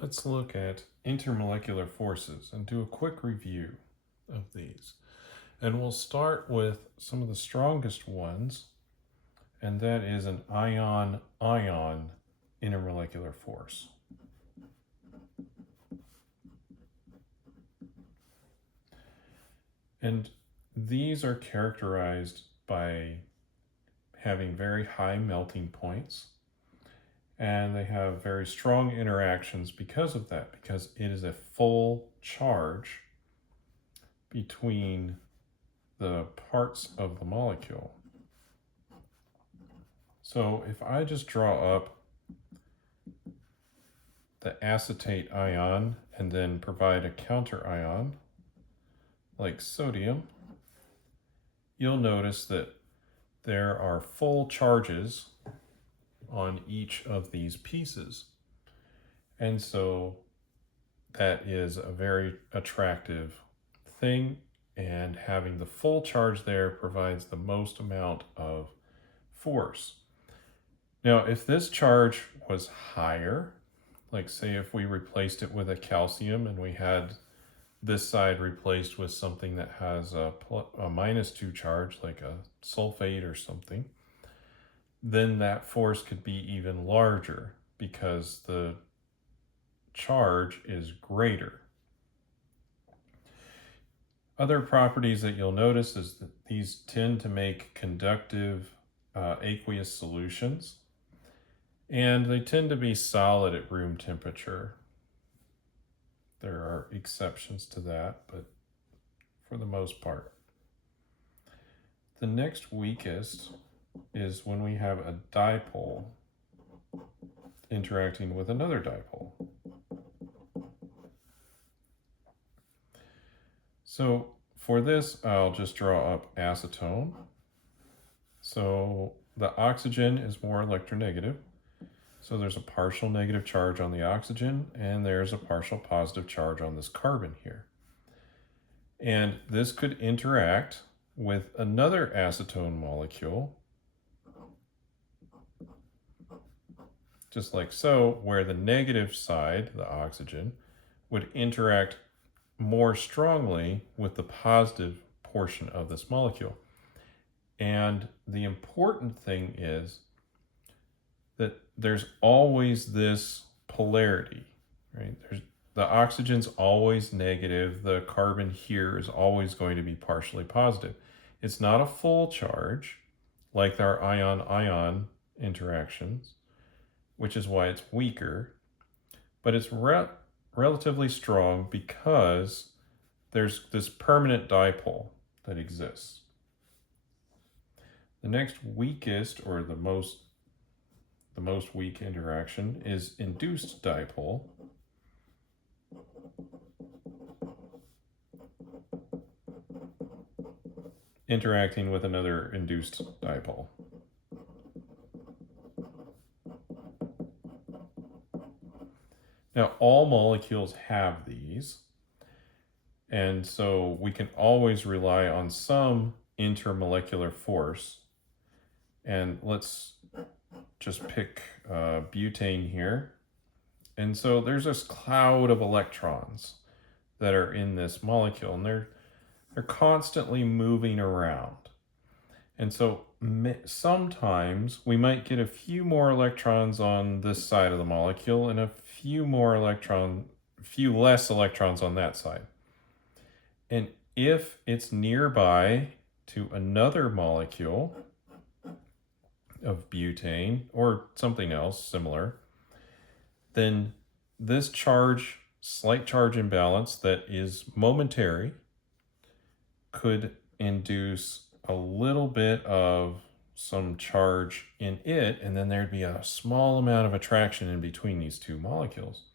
Let's look at intermolecular forces and do a quick review of these. And we'll start with some of the strongest ones, and that is an ion-ion intermolecular force. And these are characterized by having very high melting points, and they have very strong interactions because of that, because it is a full charge between the parts of the molecule. So if I just draw up the acetate ion and then provide a counter ion like sodium, you'll notice that there are full charges on each of these pieces. And so that is a very attractive thing, and having the full charge there provides the most amount of force. Now, if this charge was higher, like say if we replaced it with a calcium and we had this side replaced with something that has a -2 charge, like a sulfate or something, then that force could be even larger because the charge is greater. Other properties that you'll notice is that these tend to make conductive aqueous solutions, and they tend to be solid at room temperature. There are exceptions to that, but for the most part. The next weakest is when we have a dipole interacting with another dipole. So for this, I'll just draw up acetone. So the oxygen is more electronegative. So there's a partial negative charge on the oxygen, and there's a partial positive charge on this carbon here. And this could interact with another acetone molecule, just like so, where the negative side, the oxygen, would interact more strongly with the positive portion of this molecule. And the important thing is that there's always this polarity, right? The oxygen's always negative. The carbon here is always going to be partially positive. It's not a full charge like our ion-ion interactions, which is why it's weaker, but it's relatively strong because there's this permanent dipole that exists. The next weakest, or the most weak interaction, is induced dipole. Interacting with another induced dipole. Now, all molecules have these, and so we can always rely on some intermolecular force. And let's just pick butane here. And so there's this cloud of electrons that are in this molecule, and they're constantly moving around. And so sometimes we might get a few more electrons on this side of the molecule and a few less electrons on that side. And if it's nearby to another molecule of butane or something else similar, then this slight charge imbalance that is momentary could induce a little bit of some charge in it, and then there'd be a small amount of attraction in between these two molecules.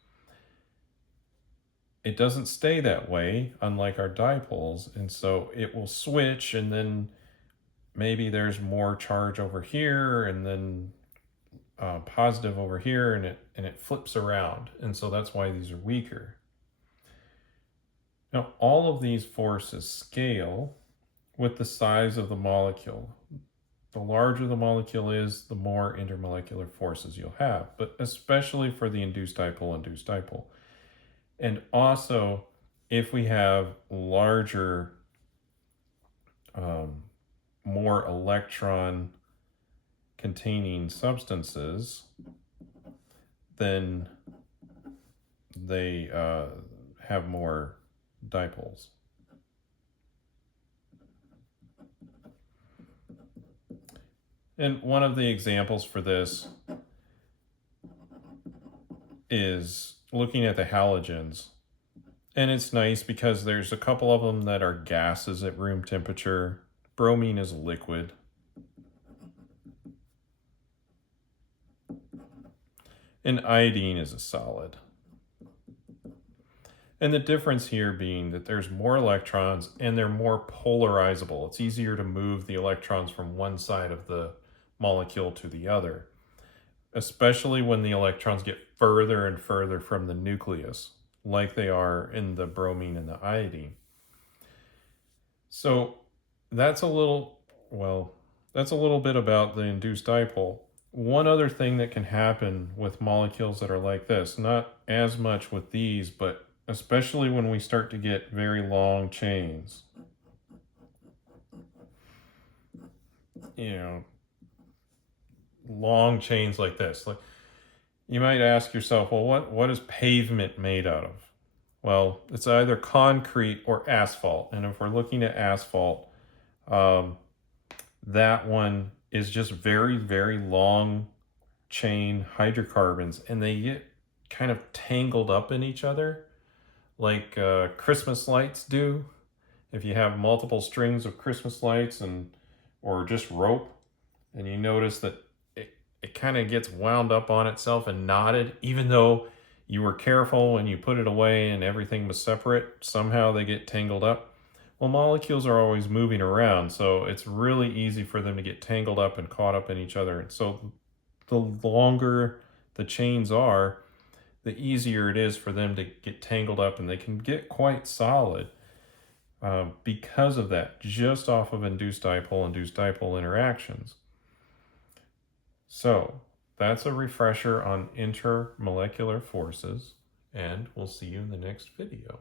It doesn't stay that way, unlike our dipoles, and so it will switch, and then maybe there's more charge over here, and then positive over here, and it flips around, and so that's why these are weaker. Now, all of these forces scale with the size of the molecule. The larger the molecule is, the more intermolecular forces you'll have, but especially for the induced dipole. And also, if we have larger, more electron containing substances, then they have more dipoles. And one of the examples for this is looking at the halogens. And it's nice because there's a couple of them that are gases at room temperature. Bromine is a liquid. And iodine is a solid. And the difference here being that there's more electrons and they're more polarizable. It's easier to move the electrons from one side of the molecule to the other, especially when the electrons get further and further from the nucleus, like they are in the bromine and the iodine. So that's a little bit about the induced dipole. One other thing that can happen with molecules that are like this, not as much with these, but especially when we start to get very long chains. Long chains like this. Like, you might ask yourself, well, what is pavement made out of? Well, it's either concrete or asphalt. And if we're looking at asphalt, that one is just very, very long chain hydrocarbons, and they get kind of tangled up in each other like Christmas lights do. If you have multiple strings of Christmas lights or just rope, and you notice that it kind of gets wound up on itself and knotted, even though you were careful when you put it away and everything was separate, somehow they get tangled up. Well, molecules are always moving around, so it's really easy for them to get tangled up and caught up in each other. And so the longer the chains are, the easier it is for them to get tangled up, and they can get quite solid because of that, just off of induced dipole interactions. So that's a refresher on intermolecular forces, and we'll see you in the next video.